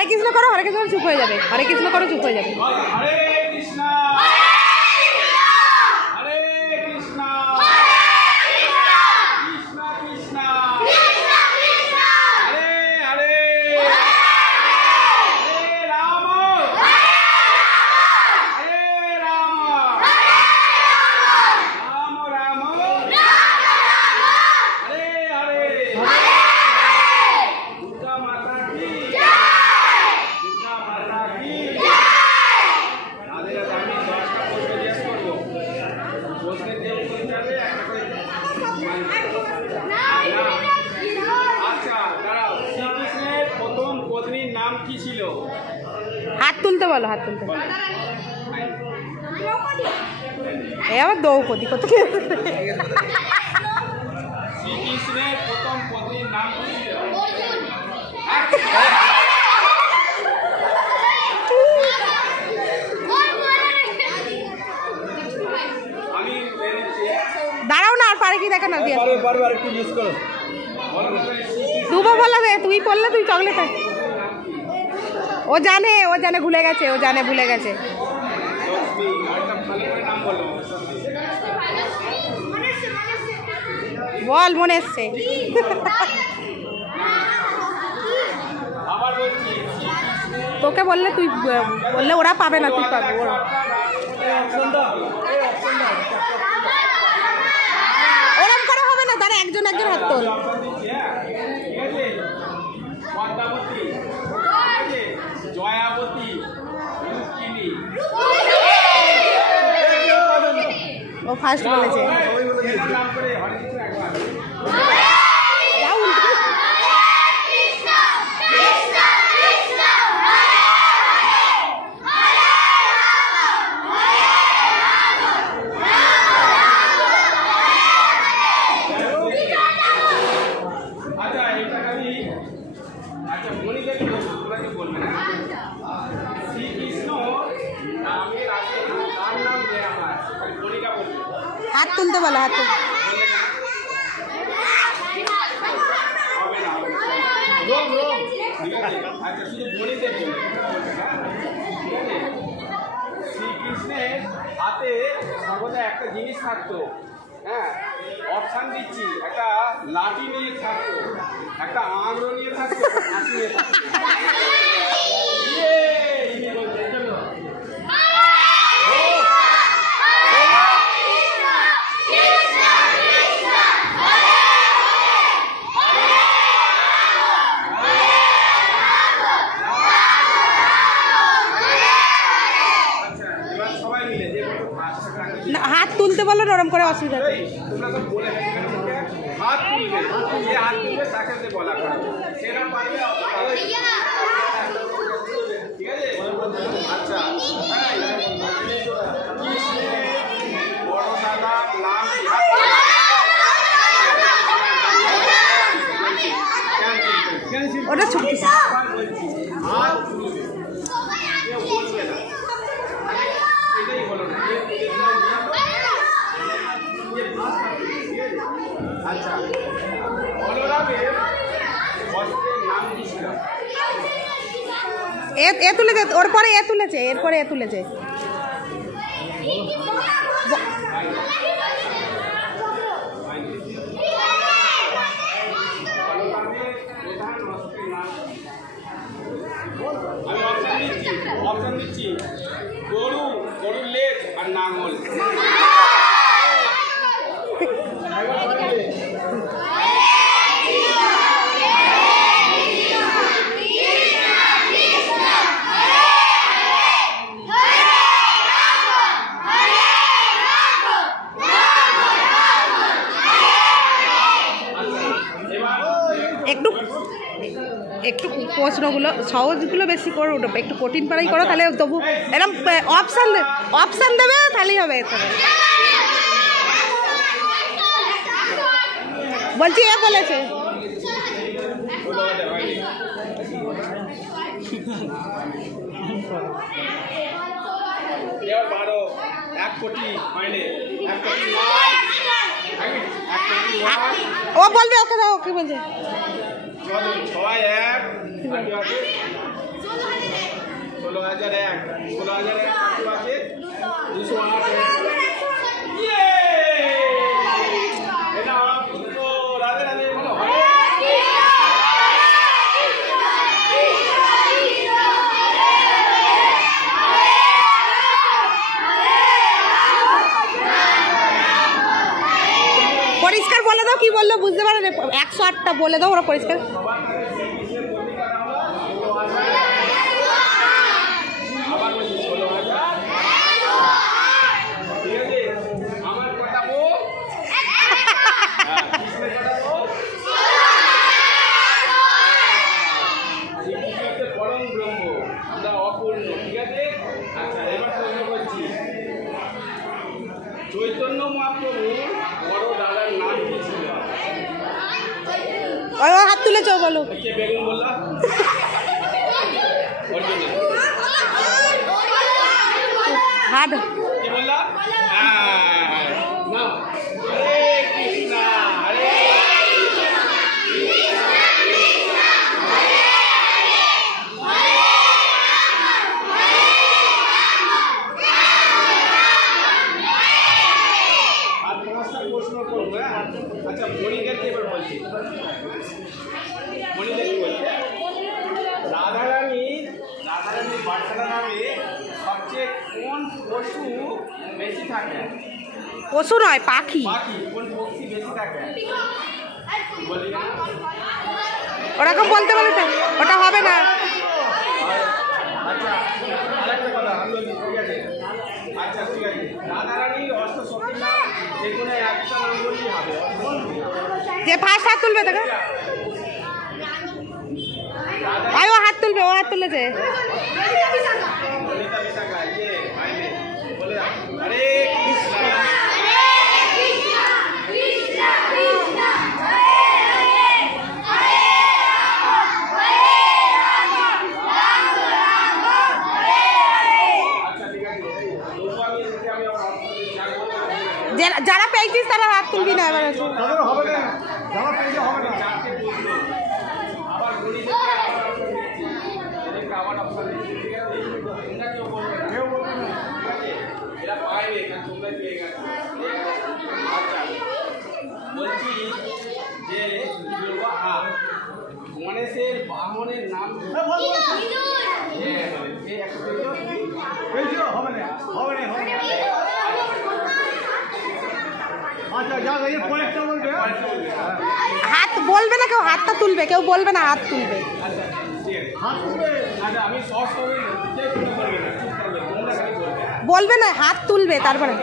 হরে কৃষ্ণ করো, হরে কৃষ্ণ চুপ হয়ে যাবে। হরে কৃষ্ণ করো, চুপ হয়ে যাবে। হরে কৃষ্ণ হরে কৃষ্ণ কৃষ্ণ কৃষ্ণ হরে হরে হরে রাম হরে রাম রাম রাম হরে হরে দুর্গা মাতা কি দুর্গা মাতা কি। তাদের আমি 10টা প্রশ্ন জিজ্ঞেস করবো, প্রশ্নের যে উত্তর যাবে একটা করে আচ্ছা দাঁড়াও। শ্রীকৃষ্ণের প্রথম পত্নীর নাম কি ছিল? হাত তুলতে বলো, হাত তুলতে। এ আবার দ্রৌপদী কত শ্রীকৃষ্ণের প্রথম পত্নীর নাম কি ছিল? আমি দাঁড়াও না, আর পারে কি দেখা না দিয়ে বারবার একটু মিস করো। দুবো বলো রে, তুই পড়লে তুই চকলেট খাই। ও জানে, ও জানে, ভুলে গেছে, ও জানে ভুলে গেছে। লক্ষ্মী আরেকটা ভালো করে নাম বলো। বল, মনে এসছে। আবার বলছি তোকে বললে তুই বললে ওরা পাবে না, তুই পাবে। ওরা ওরম করে হবে না, তারা একজন একজন হাত তোল। পদ্মাবতী, জয়াবতী, রুক্মিণী। ও ফার্স্ট বলেছে। নাম করে হরে কৃষ্ণ একবার। যাও উল্টো। আচ্ছা এটা খালি আচ্ছা মণিদের তোমরা বলবে না। শ্রীকৃষ্ণ নামের আগে তার নাম দেওয়া হয়, মণিকা বলবে। হাত তুলতে বলো, হাত তুলতে। হবে না, হবে না। রোম রোম ঠিক আছে। আচ্ছা শুধু মণিদের জন্য বলবে, হ্যাঁ ঠিক আছে। শ্রীকৃষ্ণের হাতে সর্বদা একটা জিনিস থাকতো, হ্যাঁ অপশান দিচ্ছি, একটা লাঠি নিয়ে থাকতো, একটা আঙুল নিয়ে থাকতো, হাসি নিয়ে থাকতো। আচ্ছা এবার সবাই মিলে যে বলতো না, হাত তুলতে বলো, নরম করে, অসুবিধা আছে। তোমরা তো বলে গেছো হাত তুলবে, যে হাত তুলবে তাকে যে বলা করে সেটা পারবে। ঠিক আছে আচ্ছা হ্যাঁ কৃষ্ণের বড় দাদার নাম ওটা ছোট। বলছি হাত তুলবে, কেউ বলবে না, এটাই হলো না। আচ্ছা বলরামের বস্ত্রের নাম কি ছিল? এ তুলেছে, ওর পরে এ তুলেছে, এরপরে এ তুলেছে। বলরামের প্রধান বস্ত্রের নাম আমি অপশন দিচ্ছি গরুর লেজ আর নাঙল। একটু একটু প্রশ্নগুলো সহজগুলো বেশি করে উঠবে, একটু কঠিন পারাই করো, তাহলে তবু এরকম অপশান দেবে, তাহলেই হবে। বলছি এ বলেছে এবার 12 1 কোটি হয়নি, 1 কোটি নয়, 1 কোটি নয়। ও বলবে, ওকে দাও, ওকে বলছে সবাই এক 16,001 16,001 আছে 208 ইয়ে এটা তো রাধে রাধে বলো পরিষ্কার বলে দাও কি বললো বুঝতে পারে 108টা বলে দাও ওরা পরিষ্কার চৈতন্য মহাপ্রভুর বড় দাদার নাম কি ছিল? হাত তুলেছ বলো কে বেগুন বললা? হাত কি বললা? না হরে কৃষ্ণ হরে প্রশ্ন করবো। আচ্ছা মণিদেরকে এবার বলছি মণিদের কি বলছে রাধারানী বাচ্চারা নামে সবচেয়ে কোন পশু বেশি থাকে? পশু নয় পাখি পাখি কোন পক্ষী বেশি থাকে? বলি না ওরকম বলতে বলে তো ওটা হবে না আচ্ছা আরেকটা কথা আমি বলি ঠিক আছে আচ্ছা ঠিক আছে রাধারানীর অষ্টসখীর নাম যে কোনো একটা নাম বললেই হবে যে ফার্স্ট হাত তুলবে তোকে ভাই ও হাত তুলবে ও হাত তুলেছে ললিতা বিশাখা ইয়ে বাইরে বলে হরে কৃষ্ণ যারা পেয়েছিস তারা হাত তুলবি না এবার হবে না যারা পেয়েছে হবে না চারটে প্রশ্ন আবার গণিতের আবার অপশন দিচ্ছি ঠিক আছে তোমরা কেউ বলবে না ঠিক আছে এরা পাইবে কারণ তোমরা পেয়ে গেছো আচ্ছা বলছি যে গণেশের বাহনের নাম হাত বলবে না কেউ হাতটা তুলবে কেউ বলবে না হাত তুলবে বলবে না হাত তুলবে তারপরে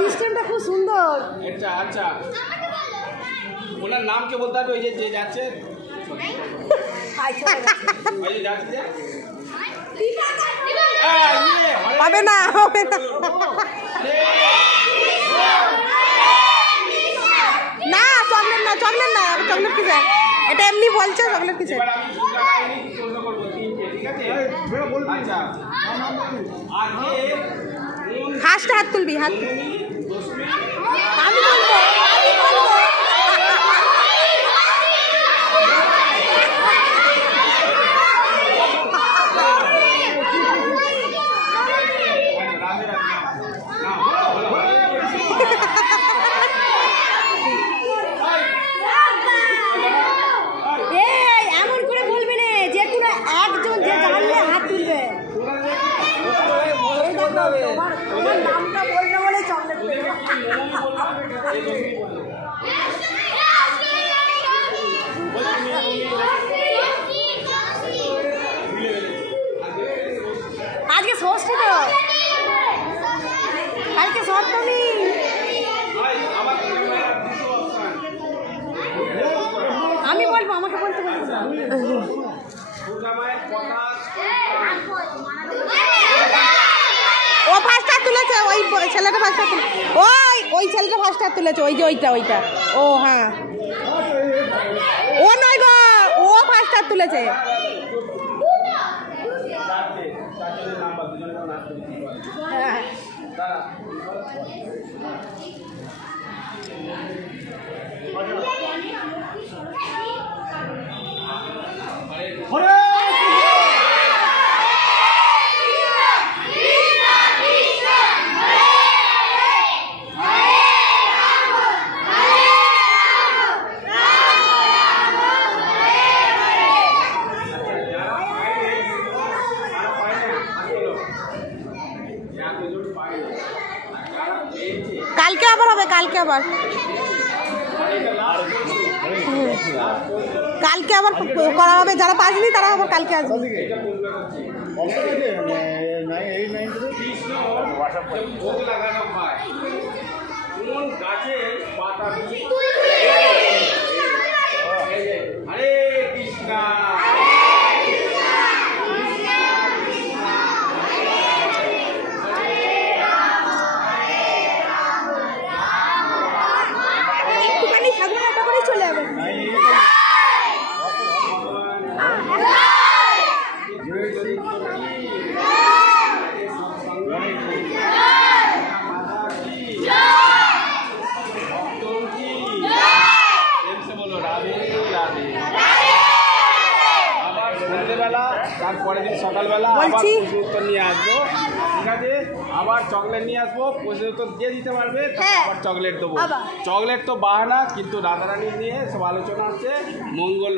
সিস্টেমটা খুব সুন্দর আচ্ছা আচ্ছা ওনার নাম কে বলতে হবে ওই যে যাচ্ছে হবে না হবে না না চকলেট না চকলেট না চকলেট কিসে এটা এমনি বলছে চকলেট কিসে হাতটা হাত তুলবি হাত আমি বলবো এমন করে বলবি না যে কোনো একজন যে জানলে হাত তুলবে তোমার নামটা বলবে বলে চকলেট আজকে ষষ্ঠী তো কালকে সপ্তমী আমি বলবো আমাকে বলতে বলবো ও ফার্স্টটা তুলেছে ওই ছেলেটা ফার্স্টটা তুলে ওই ছেলেটা ফার্স্ট হাত তুলেছে, ওই যে ওইটা ও হ্যাঁ ও নয় গো, ও ফার্স্ট হাত তুলেছে। হ্যাঁ কালকে আবার হবে, কালকে আবার করা হবে, যারা পাসনি তারা আবার কালকে আসবে। হরে কৃষ্ণ চলে যাবে আবার সন্ধ্যেবেলা, তারপরের দিন সকালবেলা আবার প্রশ্ন উত্তর নিয়ে আসবো, ঠিক আছে? আবার চকলেট নিয়ে আসবো, প্রশ্ন উত্তর দিয়ে দিতে পারবে, আবার চকলেট দেবো। চকলেট তো বাহানা, কিন্তু রাধারানী নিয়ে সব আলোচনা হচ্ছে মঙ্গল।